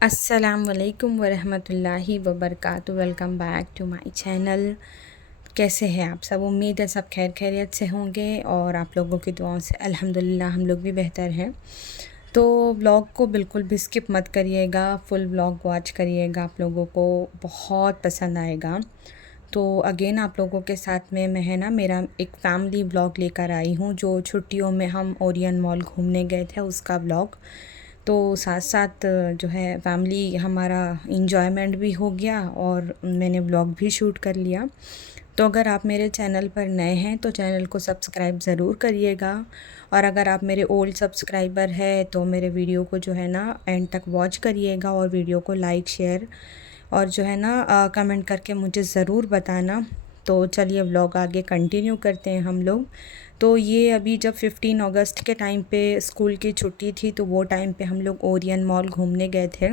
अस्सलाम वालेकुम वरहमतुल्लाहि वबरकातुहू। Welcome back to my channel. कैसे हैं आप सब? उम्मीद है सब खैर खैरियत से होंगे और आप लोगों की दुआओं से अल्हम्दुलिल्लाह हम लोग भी बेहतर हैं। तो व्लॉग को बिल्कुल भी स्किप मत करिएगा, फुल व्लॉग वॉच करिएगा, आप लोगों को बहुत पसंद आएगा। तो अगेन आप लोगों के साथ में मैं है ना मेरा एक फ़ैमिली व्लॉग लेकर आई हूँ, जो छुट्टियों में हम ओरियन मॉल घूमने गए थे उसका व्लॉग। तो साथ साथ जो है फैमिली हमारा इंजॉयमेंट भी हो गया और मैंने व्लॉग भी शूट कर लिया। तो अगर आप मेरे चैनल पर नए हैं तो चैनल को सब्सक्राइब ज़रूर करिएगा, और अगर आप मेरे ओल्ड सब्सक्राइबर हैं तो मेरे वीडियो को जो है ना एंड तक वॉच करिएगा और वीडियो को लाइक शेयर और जो है ना कमेंट करके मुझे ज़रूर बताना। तो चलिए व्लॉग आगे कंटिन्यू करते हैं हम लोग। तो ये अभी जब 15 अगस्त के टाइम पे स्कूल की छुट्टी थी तो वो टाइम पे हम लोग ओरियन मॉल घूमने गए थे।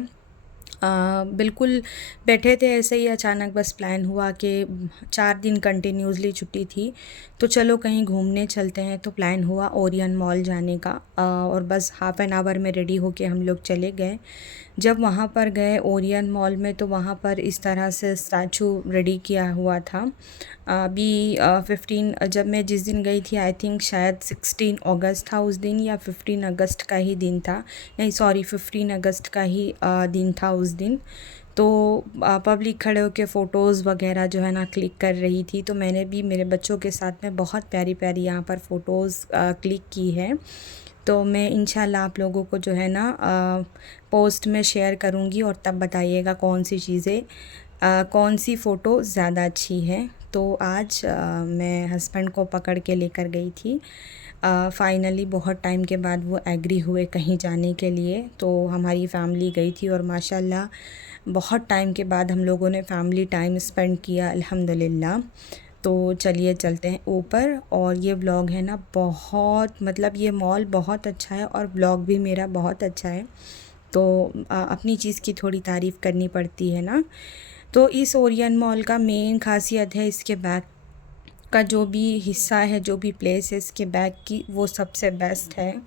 बिल्कुल बैठे थे ऐसे ही, अचानक बस प्लान हुआ कि 4 दिन कंटिन्यूसली छुट्टी थी तो चलो कहीं घूमने चलते हैं। तो प्लान हुआ ओरियन मॉल जाने का, और बस हाफ़ एन आवर में रेडी होके हम लोग चले गए। जब वहाँ पर गए ओरियन मॉल में तो वहाँ पर इस तरह से स्टैचू रेडी किया हुआ था। अभी 15 जब मैं जिस दिन गई थी आई थिंक शायद 16 अगस्त था उस दिन, या 15 अगस्त का ही दिन था, नहीं सॉरी 15 अगस्त का ही दिन था उस दिन। तो पब्लिक खड़े होकर फ़ोटोज़ वगैरह जो है ना क्लिक कर रही थी, तो मैंने भी मेरे बच्चों के साथ में बहुत प्यारी प्यारी यहाँ पर फ़ोटोज़ क्लिक की है। तो मैं इंशाल्लाह आप लोगों को जो है ना पोस्ट में शेयर करूँगी और तब बताइएगा कौन सी चीज़ें कौन सी फ़ोटो ज़्यादा अच्छी है। तो आज मैं हस्बैंड को पकड़ के लेकर गई थी। फ़ाइनली बहुत टाइम के बाद वो एग्री हुए कहीं जाने के लिए, तो हमारी फ़ैमिली गई थी और माशाल्लाह बहुत टाइम के बाद हम लोगों ने फ़ैमिली टाइम स्पेंड किया अल्हम्दुलिल्लाह। तो चलिए चलते हैं ऊपर। और ये व्लॉग है ना बहुत, मतलब ये मॉल बहुत अच्छा है और व्लॉग भी मेरा बहुत अच्छा है। तो अपनी चीज़ की थोड़ी तारीफ़ करनी पड़ती है ना। तो इस ओरियन मॉल का मेन ख़ासियत है इसके बैक का जो भी हिस्सा है, जो भी प्लेस है इसके बैक की, वो सबसे बेस्ट है।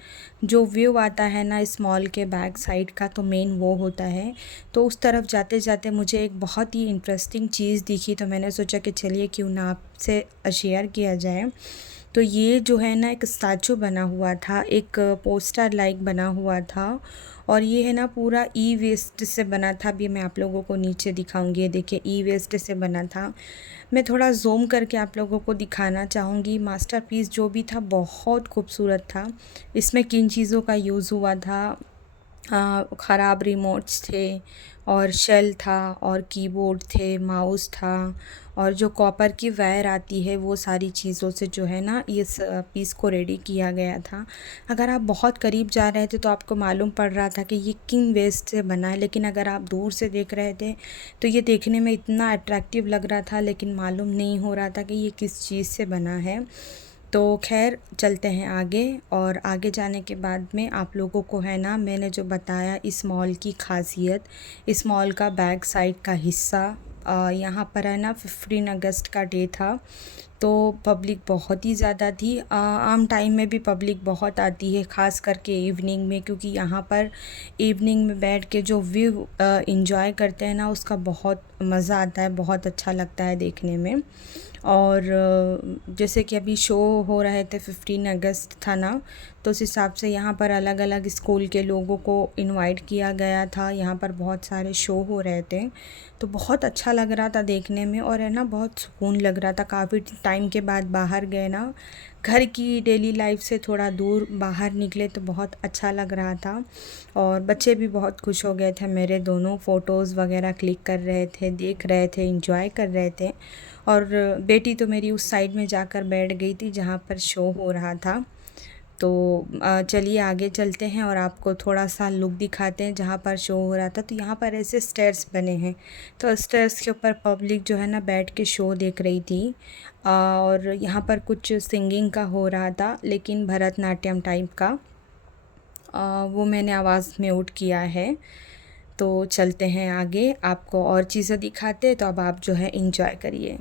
जो व्यू आता है ना इस मॉल के बैक साइड का, तो मेन वो होता है। तो उस तरफ जाते जाते मुझे एक बहुत ही इंटरेस्टिंग चीज़ दिखी, तो मैंने सोचा कि चलिए क्यों ना आपसे शेयर किया जाए। तो ये जो है ना एक स्टैचू बना हुआ था, एक पोस्टर लाइक बना हुआ था, और ये है ना पूरा ई वेस्ट से बना था। अभी मैं आप लोगों को नीचे दिखाऊंगी, ये देखिए ई वेस्ट से बना था। मैं थोड़ा ज़ूम करके आप लोगों को दिखाना चाहूँगी। मास्टरपीस जो भी था बहुत खूबसूरत था। इसमें किन चीज़ों का यूज़ हुआ था, ख़राब रिमोट्स थे और शेल था और कीबोर्ड थे, माउस था, और जो कॉपर की वायर आती है वो सारी चीज़ों से जो है ना इस पीस को रेडी किया गया था। अगर आप बहुत करीब जा रहे थे तो आपको मालूम पड़ रहा था कि ये किंग वेस्ट से बना है, लेकिन अगर आप दूर से देख रहे थे तो ये देखने में इतना अट्रैक्टिव लग रहा था, लेकिन मालूम नहीं हो रहा था कि ये किस चीज़ से बना है। तो खैर चलते हैं आगे, और आगे जाने के बाद में आप लोगों को है ना मैंने जो बताया इस मॉल की ख़ासियत, इस मॉल का बैक साइड का हिस्सा, यहाँ पर है ना 15 अगस्त का डे था तो पब्लिक बहुत ही ज़्यादा थी। आम टाइम में भी पब्लिक बहुत आती है, ख़ास करके इवनिंग में, क्योंकि यहाँ पर इवनिंग में बैठ के जो व्यू इंजॉय करते हैं ना उसका बहुत मज़ा आता है, बहुत अच्छा लगता है देखने में। और जैसे कि अभी शो हो रहे थे, 15 अगस्त था ना, तो उस हिसाब से यहाँ पर अलग अलग स्कूल के लोगों को इनवाइट किया गया था। यहाँ पर बहुत सारे शो हो रहे थे तो बहुत अच्छा लग रहा था देखने में, और है ना बहुत सुकून लग रहा था। काफ़ी टाइम के बाद बाहर गए ना, घर की डेली लाइफ से थोड़ा दूर बाहर निकले तो बहुत अच्छा लग रहा था। और बच्चे भी बहुत खुश हो गए थे मेरे, दोनों फ़ोटोज़ वगैरह क्लिक कर रहे थे, देख रहे थे, इंजॉय कर रहे थे। और बेटी तो मेरी उस साइड में जाकर बैठ गई थी जहाँ पर शो हो रहा था। तो चलिए आगे चलते हैं और आपको थोड़ा सा लुक दिखाते हैं जहाँ पर शो हो रहा था। तो यहाँ पर ऐसे स्टेयर्स बने हैं, तो स्टेयर्स के ऊपर पब्लिक जो है ना बैठ के शो देख रही थी। और यहाँ पर कुछ सिंगिंग का हो रहा था, लेकिन भरतनाट्यम टाइप का। वो मैंने आवाज़ म्यूट किया है। तो चलते हैं आगे, आपको और चीज़ें दिखाते, तो अब आप जो है इंजॉय करिए।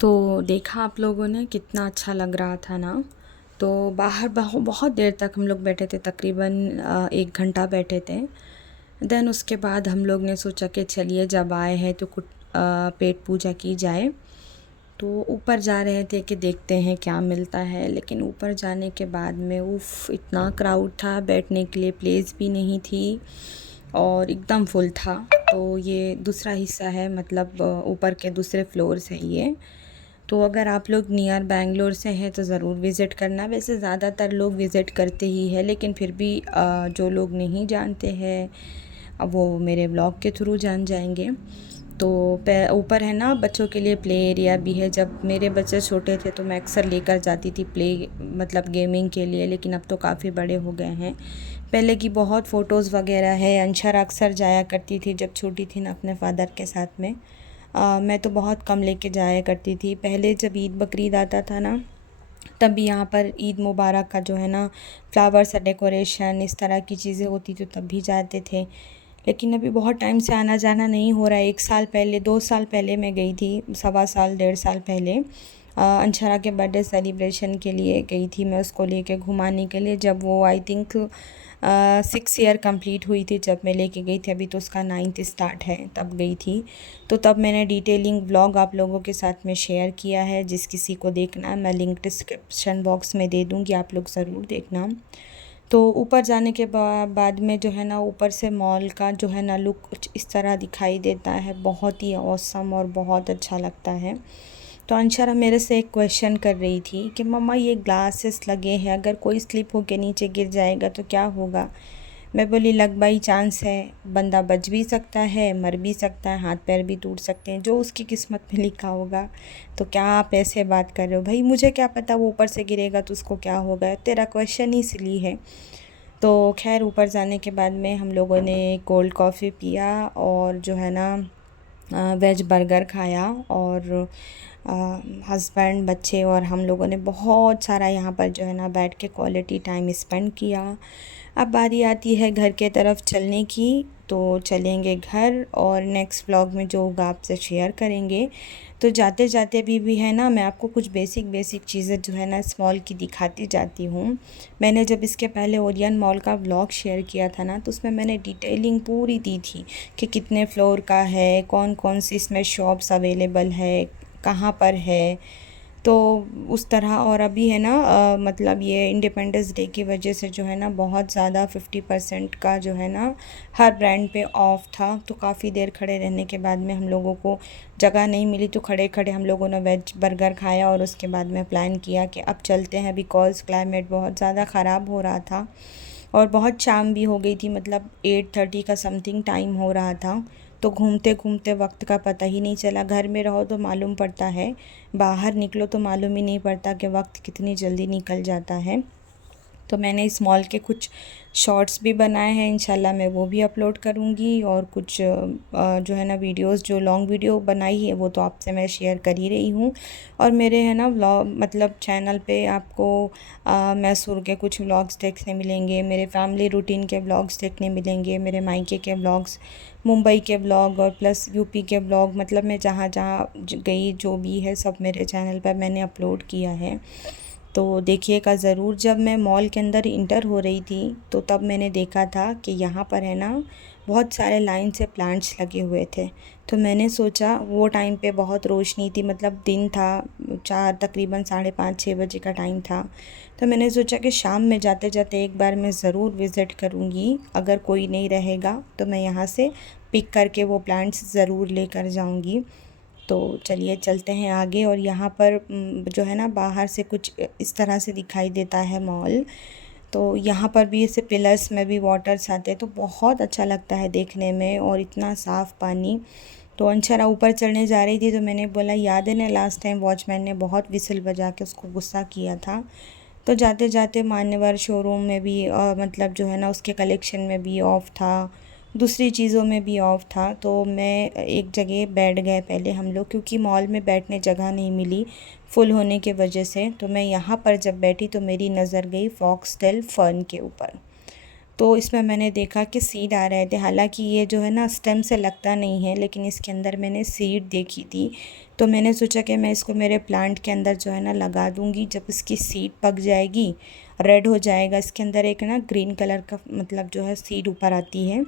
तो देखा आप लोगों ने कितना अच्छा लग रहा था ना। तो बाहर बहुत देर तक हम लोग बैठे थे, तकरीबन 1 घंटा बैठे थे। देन उसके बाद हम लोग ने सोचा कि चलिए जब आए हैं तो कुछ पेट पूजा की जाए। तो ऊपर जा रहे थे कि देखते हैं क्या मिलता है, लेकिन ऊपर जाने के बाद में उफ़ इतना क्राउड था, बैठने के लिए प्लेस भी नहीं थी और एकदम फुल था। तो ये दूसरा हिस्सा है, मतलब ऊपर के दूसरे फ्लोर से ही है। तो अगर आप लोग नियर बैंगलोर से हैं तो ज़रूर विज़िट करना। वैसे ज़्यादातर लोग विज़िट करते ही है, लेकिन फिर भी जो लोग नहीं जानते हैं अब वो मेरे ब्लॉग के थ्रू जान जाएंगे। तो ऊपर है ना बच्चों के लिए प्ले एरिया भी है। जब मेरे बच्चे छोटे थे तो मैं अक्सर लेकर जाती थी प्ले, मतलब गेमिंग के लिए, लेकिन अब तो काफ़ी बड़े हो गए हैं। पहले की बहुत फ़ोटोज़ वगैरह है। अंशरा अक्सर जाया करती थी जब छोटी थी ना अपने फ़ादर के साथ में। मैं तो बहुत कम लेके जाया करती थी। पहले जब ईद बकरीद आता था ना, तब भी यहाँ पर ईद मुबारक का जो है ना फ्लावर्स डेकोरेशन इस तरह की चीज़ें होती थी, तब भी जाते थे। लेकिन अभी बहुत टाइम से आना जाना नहीं हो रहा है। 1 साल पहले 2 साल पहले मैं गई थी, 1.25 साल 1.5 साल पहले अंशरा के बर्थडे सेलिब्रेशन के लिए गई थी मैं, उसको लेके घुमाने के लिए। जब वो आई थिंक 6 ईयर कंप्लीट हुई थी जब मैं लेके गई थी। अभी तो उसका 9th स्टार्ट है, तब गई थी। तो तब मैंने डिटेलिंग व्लॉग आप लोगों के साथ में शेयर किया है। जिस किसी को देखना मैं लिंक डिस्क्रिप्शन बॉक्स में दे दूँगी, आप लोग ज़रूर देखना। तो ऊपर जाने के बाद में जो है ना ऊपर से मॉल का जो है ना लुक कुछ इस तरह दिखाई देता है, बहुत ही ऑसम और बहुत अच्छा लगता है। तो अंशरा मेरे से एक क्वेश्चन कर रही थी कि मम्मा ये ग्लासेस लगे हैं, अगर कोई स्लिप होके नीचे गिर जाएगा तो क्या होगा। मैं बोली लग बाई चांस है, बंदा बच भी सकता है, मर भी सकता है, हाथ पैर भी टूट सकते हैं, जो उसकी किस्मत में लिखा होगा। तो क्या आप ऐसे बात कर रहे हो भाई, मुझे क्या पता वो ऊपर से गिरेगा तो उसको क्या होगा, तेरा क्वेश्चन ही सिली है। तो खैर ऊपर जाने के बाद में हम लोगों ने कोल्ड कॉफ़ी पिया और जो है ना वेज बर्गर खाया, और हस्बैंड बच्चे और हम लोगों ने बहुत सारा यहाँ पर जो है ना बैठ के क्वालिटी टाइम स्पेंड किया। अब बारी आती है घर के तरफ चलने की, तो चलेंगे घर और नेक्स्ट व्लॉग में जो होगा आपसे शेयर करेंगे। तो जाते जाते भी है ना मैं आपको कुछ बेसिक चीज़ें जो है ना इस मॉल की दिखाती जाती हूँ। मैंने जब इसके पहले ओरियन मॉल का व्लॉग शेयर किया था ना, तो उसमें मैंने डिटेलिंग पूरी दी थी कि कितने फ्लोर का है, कौन कौन सी इसमें शॉप्स अवेलेबल है, कहाँ पर है। तो उस तरह। और अभी है ना मतलब ये इंडिपेंडेंस डे की वजह से जो है ना बहुत ज़्यादा 50% का जो है ना हर ब्रांड पे ऑफ था। तो काफ़ी देर खड़े रहने के बाद में हम लोगों को जगह नहीं मिली, तो खड़े खड़े हम लोगों ने वेज बर्गर खाया और उसके बाद में प्लान किया कि अब चलते हैं, बिकॉज़ क्लाइमेट बहुत ज़्यादा ख़राब हो रहा था और बहुत शाम भी हो गई थी, मतलब 8:30 का समथिंग टाइम हो रहा था। तो घूमते घूमते वक्त का पता ही नहीं चला। घर में रहो तो मालूम पड़ता है, बाहर निकलो तो मालूम ही नहीं पड़ता कि वक्त कितनी जल्दी निकल जाता है। तो मैंने इस मॉल के कुछ शॉर्ट्स भी बनाए हैं, इंशाल्लाह मैं वो भी अपलोड करूँगी। और कुछ जो है ना वीडियोस, जो लॉन्ग वीडियो बनाई है वो तो आपसे मैं शेयर कर ही रही हूँ। और मेरे है ना व्लॉग मतलब चैनल पे आपको मैसूर के कुछ व्लॉग्स देखने मिलेंगे, मेरे फैमिली रूटीन के व्लॉग्स देखने मिलेंगे, मेरे मायके के व्लॉग्स, मुंबई के व्लॉग और प्लस यूपी के व्लॉग। मतलब मैं जहाँ जहाँ गई जो भी है सब मेरे चैनल पर मैंने अपलोड किया है, तो देखिएगा ज़रूर। जब मैं मॉल के अंदर इंटर हो रही थी तो तब मैंने देखा था कि यहाँ पर है ना बहुत सारे लाइन से प्लांट्स लगे हुए थे। तो मैंने सोचा, वो टाइम पे बहुत रोशनी थी, मतलब दिन था, तकरीबन 5:30-6 बजे का टाइम था। तो मैंने सोचा कि शाम में जाते जाते एक बार मैं ज़रूर विज़िट करूँगी। अगर कोई नहीं रहेगा तो मैं यहाँ से पिक करके वो प्लांट्स ज़रूर लेकर जाऊँगी। तो चलिए चलते हैं आगे। और यहाँ पर जो है ना बाहर से कुछ इस तरह से दिखाई देता है मॉल। तो यहाँ पर भी ऐसे पिलर्स में भी वाटर्स आते हैं, तो बहुत अच्छा लगता है देखने में, और इतना साफ़ पानी। तो अंशरा ऊपर चढ़ने जा रही थी तो मैंने बोला याद है ना लास्ट टाइम वॉचमैन ने बहुत विसल बजा के उसको गुस्सा किया था। तो जाते जाते मान्यवर शोरूम में भी मतलब जो है ना उसके कलेक्शन में भी ऑफ़ था, दूसरी चीज़ों में भी ऑफ़ था। तो मैं एक जगह बैठ गए पहले हम लोग, क्योंकि मॉल में बैठने जगह नहीं मिली फुल होने के वजह से। तो मैं यहाँ पर जब बैठी तो मेरी नज़र गई फॉक्सटेल फ़र्न के ऊपर। तो इसमें मैंने देखा कि सीड आ रहे थे। हालांकि ये जो है ना स्टेम से लगता नहीं है, लेकिन इसके अंदर मैंने सीड देखी थी। तो मैंने सोचा कि मैं इसको मेरे प्लांट के अंदर जो है ना लगा दूँगी। जब इसकी सीड पक जाएगी, रेड हो जाएगा, इसके अंदर एक ना ग्रीन कलर का मतलब जो है सीड ऊपर आती है।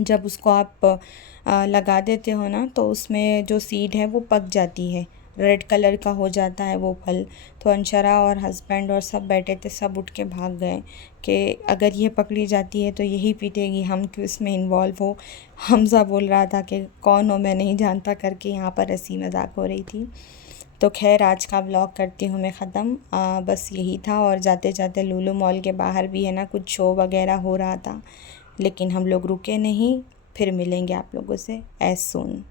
जब उसको आप लगा देते हो ना तो उसमें जो सीड है वो पक जाती है, रेड कलर का हो जाता है वो फल। तो अंशरा और हस्बैंड और सब बैठे थे, सब उठ के भाग गए कि अगर ये पकड़ी जाती है तो यही पीटेगी, हम क्यों इसमें इन्वॉल्व हो। हमज़ा बोल रहा था कि कौन हो मैं नहीं जानता करके, यहाँ पर हंसी मजाक हो रही थी। तो खैर आज का व्लॉग करती हूँ मैं ख़त्म। बस यही था। और जाते जाते लुलु मॉल के बाहर भी है ना कुछ शो वगैरह हो रहा था, लेकिन हम लोग रुके नहीं। फिर मिलेंगे आप लोगों से एज़ सून।